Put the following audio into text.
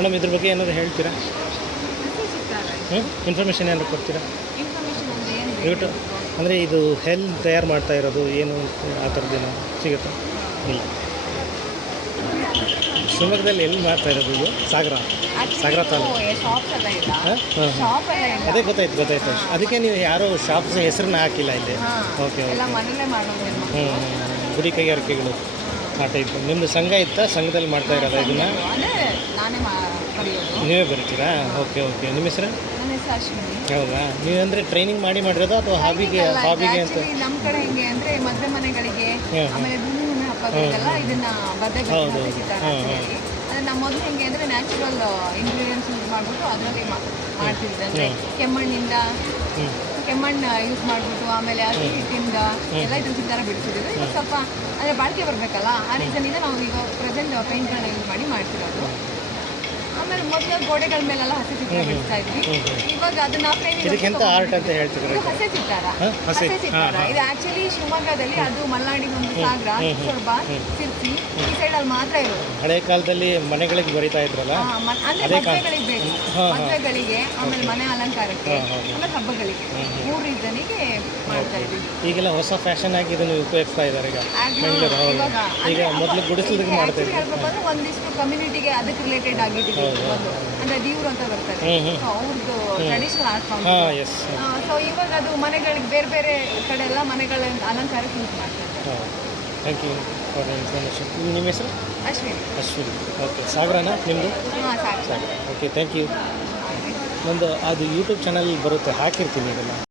Madam ಇದ್ರ ಬಗ್ಗೆ ಏನಾದರೂ ಹೇಳ್ತೀರಾ? ಇನ್ಫಾರ್ಮೇಷನ್ ಏನಾದ್ರು ಕೊಡ್ತೀರಾ? ಯೂಟ್ಯೂಬ್ ಅಂದರೆ ಇದು ಹೆಲ್ತ್ ತಯಾರು ಮಾಡ್ತಾ ಇರೋದು ಏನು ಆ ಥರದ್ದೇನೋ ಸಿಗುತ್ತಾ? ಇಲ್ಲ. ಶಿವಮೊಗ್ಗದಲ್ಲಿ ಎಲ್ಲಿ ಮಾಡ್ತಾ ಇರೋದು ಇದು? ಸಾಗರ ತಾಲೂಕು. ಅದೇ ಗೊತ್ತಾಯ್ತು. ಅದಕ್ಕೆ ನೀವು ಯಾರೋ ಶಾಪ್ಸ್ ಹೆಸರನ್ನ ಹಾಕಿಲ್ಲ ಇಲ್ಲಿ. ಓಕೆ ಗುಡಿ ಕೈಗಾರಿಕೆಗಳು ಆ ಟೈಪ್. ನಿಮ್ಮದು ಸಂಘ ಇತ್ತಾ? ಸಂಘದಲ್ಲಿ ಮಾಡ್ತಾ ಇರೋದ ಇದನ್ನು? ನೀವೇ ಬರೀತೀರಾ? ಓಕೆ ನಿಮ್ಮ ಹೆಸರು? ಹೌದಾ? ನೀವಂದರೆ ಟ್ರೈನಿಂಗ್ ಮಾಡಿರೋದು ಅಥವಾ ಹಾಬಿಗೆ ಅಂತ? ನಮ್ಮ ಕಡೆ ಹೆಂಗೆ ಅಂದರೆ ಮದುವೆ ಮನೆಗಳಿಗೆ ಆಮೇಲೆ ಹುಣ್ಣಿಮೆ ಹಬ್ಬಗಳಿಗೆಲ್ಲ ಇದನ್ನ ಬದನೆ ಅಂದರೆ ನಮ್ಮ ಮೊದಲು ಹೆಂಗೆ ಅಂದರೆ ನ್ಯಾಚುರಲ್ ಇಂಗ್ರೀಡಿಯೆಂಟ್ಸ್ ಯೂಸ್ ಮಾಡಿಬಿಟ್ಟು ಅದರಲ್ಲಿ ಮಾಡ್ತಿದ್ದೆ. ಅಂದರೆ ಕೆಮ್ಮಣ್ಣು ಯೂಸ್ ಮಾಡಿಬಿಟ್ಟು ಆಮೇಲೆ ಅಕ್ಕಿ ಹಿಟ್ಟಿಂದ ಎಲ್ಲ ಇದನ್ನ ಥರ ಬಿಡಿಸಿದ್ರು. ಈಗ ಸ್ವಲ್ಪ ಅಂದರೆ ಬಾಳಿಕೆ ಬರಬೇಕಲ್ಲ, ಆ ರೀಸನಿಂದ ನಾವು ಈಗ ಪ್ರೆಸೆಂಟ್ ಪೇಂಟ್ಗಳನ್ನ ಯೂಸ್ ಮಾಡಿ ಮಾಡ್ತಿರೋದು. ಆಮೇಲೆ ಮೊದಲು ಗೋಡೆಗಳ ಮೇಲೆಲ್ಲ ಹಸಿ ಚಿತ್ರ ಬಿಡಿಸ್ತಾ ಇದ್ವಿ. ಇವಾಗ ಅದನ್ನ ಆರ್ಟ್ ಅಂತ ಹೇಳ್ತಿದ್ರು. ಹಸೆ ಚಿತ್ತಾರ ಇದು ಆಕ್ಚುಲಿ ಶಿವಮೊಗ್ಗದಲ್ಲಿ, ಅದು ಮಲೆನಾಡಿಗೆ ಒಂದು ಸಾಗರ, ಸೊರಬ, ಸಿರ್ಸಿ ಈ ಸೈಡಲ್ಲಿ ಮಾತ್ರ ಇರೋದು. ಹಳೆ ಕಾಲದಲ್ಲಿ ಮನೆಗಳಿಗೆ ಬರಿತಾ ಇದ್ರಲ್ಲ, ಅಂದ್ರೆ ಮದುವೆಗಳಿಗೆ ಬೇಕು, ಮದುವೆಗಳಿಗೆ ಆಮೇಲೆ ಮನೆ ಅಲಂಕಾರಕ್ಕೆ ಆಮೇಲೆ ಹಬ್ಬಗಳಿಗೆ 3 ರೀಸನಿಗೆ ಮಾಡ್ತಾ ಇದ್ವಿ. ಈಗೆಲ್ಲ ಹೊಸ ಫ್ಯಾಷನ್ ಆಗಿ ಇದನ್ನು ಉಪಯೋಗಿಸ್ತಾ ಇದ್ದಾರೆ ಈಗ ಈಗ ಮೊದಲು ಗುಡಿಸಲಿಕ್ಕೆ ಮಾಡ್ತಾ ಇದ್ದಾರೆ. ಹೇಳ್ಬೇಕಂದ್ರೆ ಒಂದಿಷ್ಟು ಕಮ್ಯುನಿಟಿಗೆ ಅದಕ್ಕೆ ರಿಲೇಟೆಡ್ ಆಗಿದ್ದೀವಿ. ಅಂದ್ರೆ ದೇವ್ರು ಅಂತ ಬರ್ತಾರೆ, ಅವ್ರದ್ದು ಟ್ರೆಡಿಷನಲ್ ಆರ್ಟ್ ಫಾರ್ಮ್. ಸೊ ಇವಾಗ ಅದು ಮನೆಗಳಿಗೆ ಬೇರೆ ಕಡೆ ಎಲ್ಲ ಮನೆಗಳ ಅಲಂಕಾರಕ್ಕೆ ಯೂಸ್ ಮಾಡ್ತಾರೆ. Thank you for the information. ನಿಮ್ಮ ಹೆಸರು? ಅಶ್ವಿನಿ. ಓಕೆ. ಸಾಗರನಾ ನಿಮ್ಮದು? ಸಾಗರ. Okay, thank you. ನಂದು ಅದು ಯೂಟ್ಯೂಬ್ ಚಾನಲ್ ಬರುತ್ತೆ, ಹಾಕಿರ್ತೀನಿ ಇದನ್ನು.